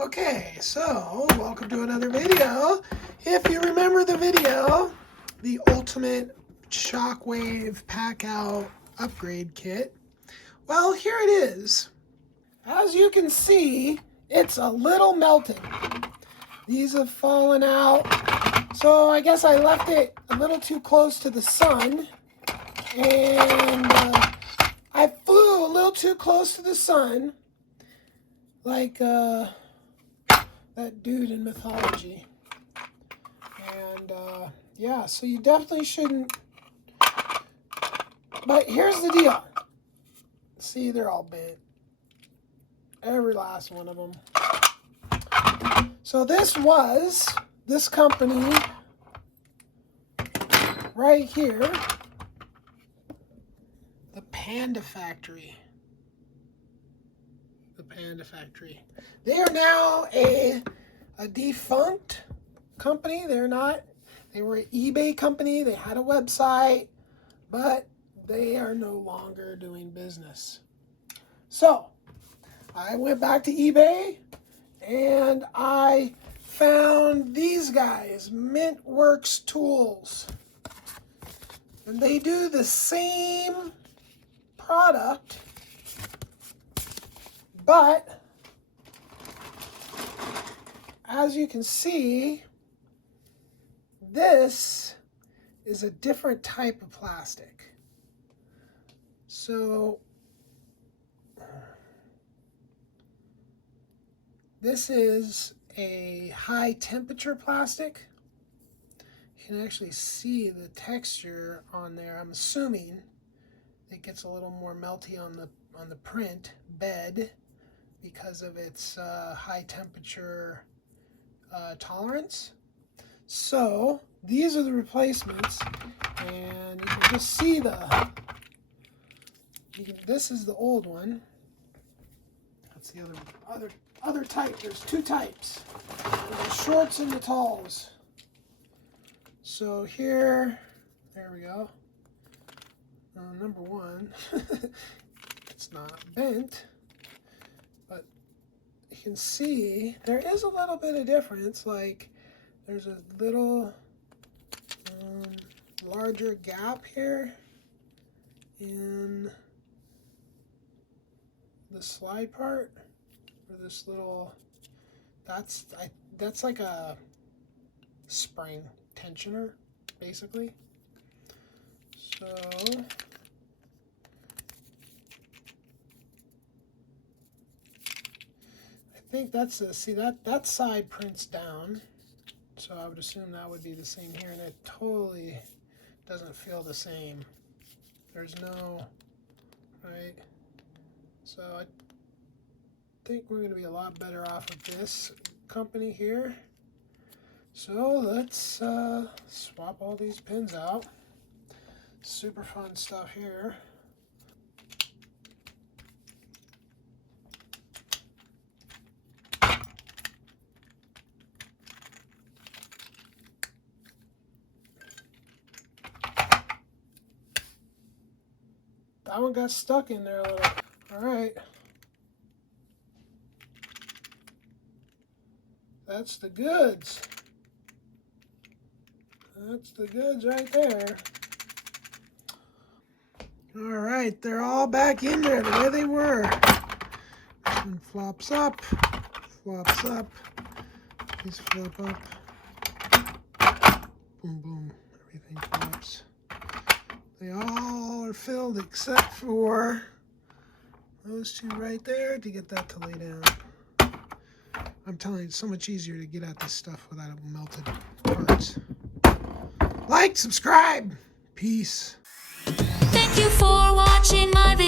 Okay, so welcome to another video. If you remember the video, the ultimate Shockwave Packout upgrade kit, well, here it is. As you can see, it's a little melted. These have fallen out, so I guess I left it a little too close to the sun, and I flew a little too close to the sun, like that dude in mythology. And yeah, so you definitely shouldn't. But here's the deal. See, they're all bent. Every last one of them. So this company right here, the Panda Factory. The Panda Factory. They are now a defunct company. They were an eBay company. They had a website, but they are no longer doing business. So I went back to eBay and I found these guys, MintWorks Tools. And they do the same product, but as you can see, this is a different type of plastic. So this is a high temperature plastic. You can actually see the texture on there. I'm assuming it gets a little more melty on the print bed because of its high temperature tolerance. So these are the replacements, and you can just see this is the old one. That's the other type. There's two types. There's the shorts and the talls. So here, there we go. Number one, it's not bent, but you can see there is a little bit of difference. Like there's a little larger gap here in the slide part, or this little, that's like a spring tensioner, basically. So I think that's that side prints down, so I would assume that would be the same here, and it totally doesn't feel the same. There's no, right? So I think we're going to be a lot better off with this company here. So let's swap all these pins out. Super fun stuff here. That one got stuck in there a little. All right. That's the goods. That's the goods right there. All right, they're all back in there the way they were. This one flops up, these flop up. Boom, boom, everything flops. They all are filled except for those two right there to get that to lay down. I'm telling you, it's so much easier to get at this stuff without melted parts. Like, subscribe, peace. Thank you for watching my video.